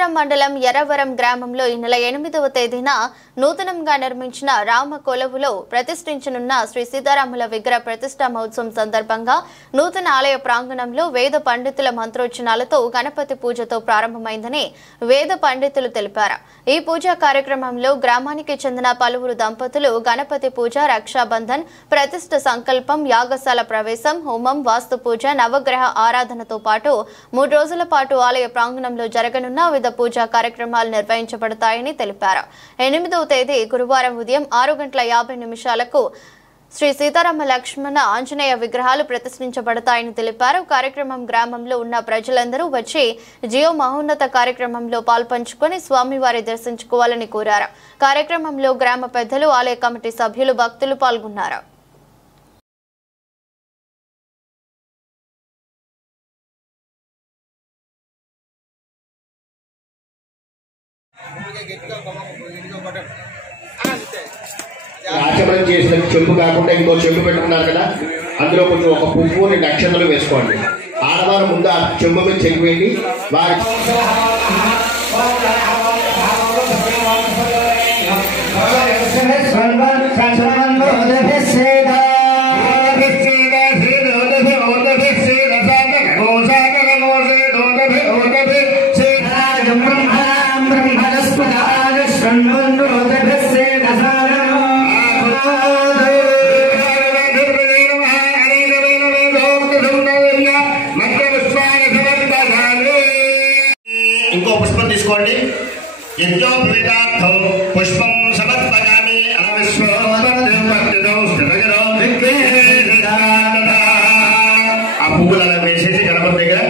ముమ్మవరం మండలం ఎర్రవరం గ్రామంలో ఈ నెల 8వ తేదీన నూతనంగా నిర్మించిన రామ కొలువులో ప్రతిష్ఠించనున్న శ్రీ సీతారాముల విగ్రహ ప్రతిష్ఠా మహోత్సవం సందర్భంగా నూతన ఆలయ ప్రాంగణంలో వేద పండితుల మంత్రోచ్చరణలతో గణపతి పూజతో ప్రారంభమైందని వేద పండితులు తెలిపారు. ఈ పూజా కార్యక్రమంలో గ్రామానికి చెందిన పలువురు దంపతులు గణపతి పూజ, రక్షాబంధన్, ప్రతిష్ఠ సంకల్పం, యాగశాల ప్రవేశం, హోమం, వాస్తు పూజ, నవగ్రహ ఆరాధనతో పాటు 3 రోజుల పాటు ఆలయ ప్రాంగణంలో జరగనున్న వివిధ పూజా కార్యక్రమాలు నిర్వహించబడతాయని తెలిపారు. 8వ తేదీ గురువారం ఉదయం 6:50 శ్రీ సీతారామ లక్ష్మణ ఆంజనేయ విగ్రహాలు ప్రతిష్ఠించబడతాయని తెలిపారు. కార్యక్రమం గ్రామంలో ఉన్న ప్రజలందరూ వచ్చి జియో మహోన్నత కార్యక్రమంలో పాల్పంచుకొని స్వామివారి దర్శించుకోవాలని కోరారు. కార్యక్రమంలో గ్రామ పెద్దలు, ఆలయ కమిటీ సభ్యులు, భక్తులు పాల్గొన్నారు. ఆచమనం చేసిన చెంబు కాకుండా ఇంకో చెంబు పెట్టుకున్నారు కదా, అందులో కొంచెం ఒక పువ్వు 2 అక్షతలు వేసుకోండి. ఆడవారు ముందు ఆ చెంబు మీద చెంగివేయండి. వారి ఇంకో పుష్పం తీసుకోండి. యజ్ఞో వివేకార్థం పుష్పం సమర్పయామి. ఆ పువ్వులు అలా వేసేసి గణపతి దగ్గర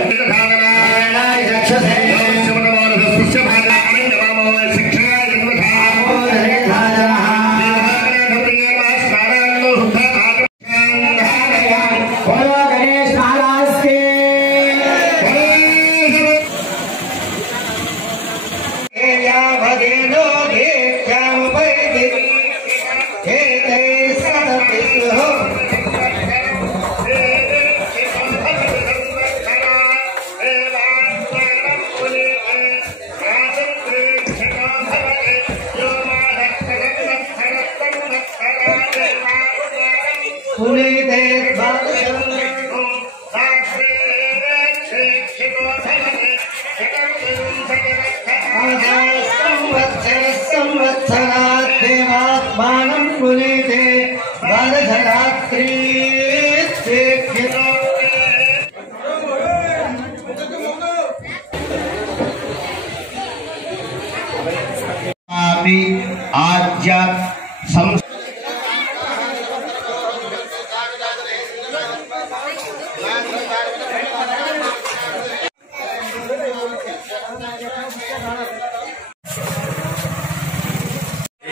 ఆద్య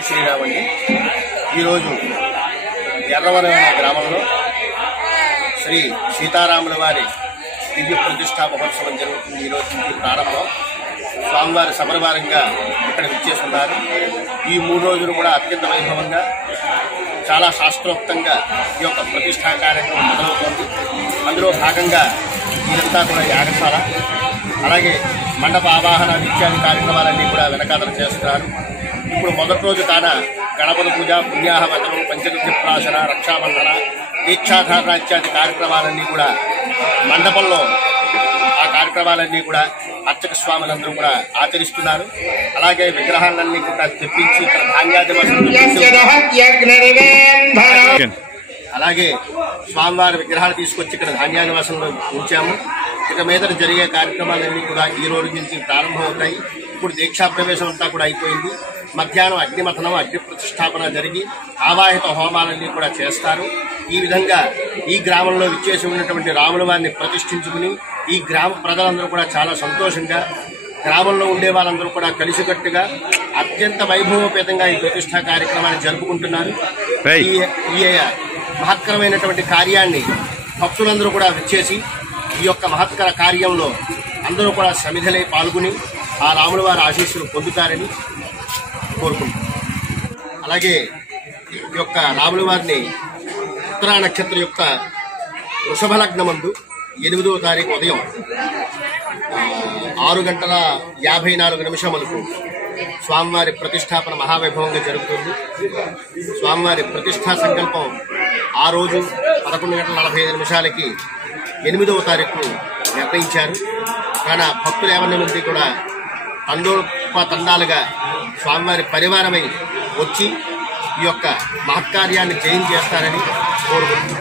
శ్రీరామండి. ఈరోజు ఎర్రవరం గ్రామంలో శ్రీ సీతారాముల వారి దివ్య ప్రతిష్టా మహోత్సవం జరుగుతుంది. ఈరోజు నుంచి ప్రారంభం. స్వామివారి సమరవారంగా ఇక్కడ విచ్చేస్తున్నారు. ఈ 3 రోజులు కూడా అత్యంత వైభవంగా, చాలా శాస్త్రోక్తంగా ఈ యొక్క ప్రతిష్టా కార్యక్రమం మొదలవుతోంది. అందులో భాగంగా ఇదంతా కూడా యాగశాల, అలాగే మండప ఆవాహన ఇత్యాది కార్యక్రమాలన్నీ కూడా వెనకాతలు చేస్తున్నారు. ఇప్పుడు మొదటి రోజు కాన గణపతి పూజ, పుణ్యాహవచనం, పంచగవ్య ప్రాశన, రక్షాబంధన, దీక్షాధారణ ఇత్యాది కార్యక్రమాలన్నీ కూడా మండపంలో ఆ కార్యక్రమాలన్నీ కూడా అర్చక స్వాములందరూ కూడా ఆచరిస్తున్నారు. అలాగే విగ్రహాలన్నీ కూడా తెప్పించి ఇక్కడ అలాగే స్వామివారి విగ్రహాలు తీసుకొచ్చి ఇక్కడ ధాన్యానివాసంలో ఉంచాము. ఇక మీద జరిగే కార్యక్రమాలన్నీ కూడా ఈ రోజు నుంచి ప్రారంభమవుతాయి. ఇప్పుడు దీక్షా ప్రవేశం అంతా కూడా అయిపోయింది. మధ్యాహ్నం అగ్నిమథనం, అగ్ని ప్రతిష్టాపన జరిగి ఆవాహిత హోమాలన్నీ కూడా చేస్తారు. ఈ విధంగా ఈ గ్రామంలో విచ్చేసి ఉన్నటువంటి రాముల వారిని ప్రతిష్ఠించుకుని ఈ గ్రామ ప్రజలందరూ కూడా చాలా సంతోషంగా, గ్రామంలో ఉండే వాళ్ళందరూ కూడా కలిసికట్టుగా అత్యంత వైభవోపేతంగా ఈ ప్రతిష్టా కార్యక్రమాన్ని జరుపుకుంటున్నారు. ఈ మహత్కరమైనటువంటి కార్యాన్ని భక్తులందరూ కూడా విచ్చేసి ఈ యొక్క మహత్కర కార్యంలో అందరూ కూడా సమిధలై పాల్గొని ఆ రాముల వారి ఆశీస్సులు పొందుతారని కోరుకుంటున్నాం. అలాగే ఈ యొక్క రాముల వారిని ఉత్తరా నక్షత్రం యొక్క వృషభ లగ్నమందు 8వ తారీఖు ఉదయం 6:54 స్వామివారి ప్రతిష్టాపన మహావైభవంగా జరుగుతుంది. స్వామివారి ప్రతిష్టా సంకల్పం ఆ రోజు 11:45 8వ తారీఖు నిర్ణయించారు. కానీ భక్తులు 50 మంది కూడా తండాలుగా స్వామివారి పరివారమై వచ్చి ఈ యొక్క మహత్కార్యాన్ని జయం చేస్తారని కోరుకుంటున్నారు.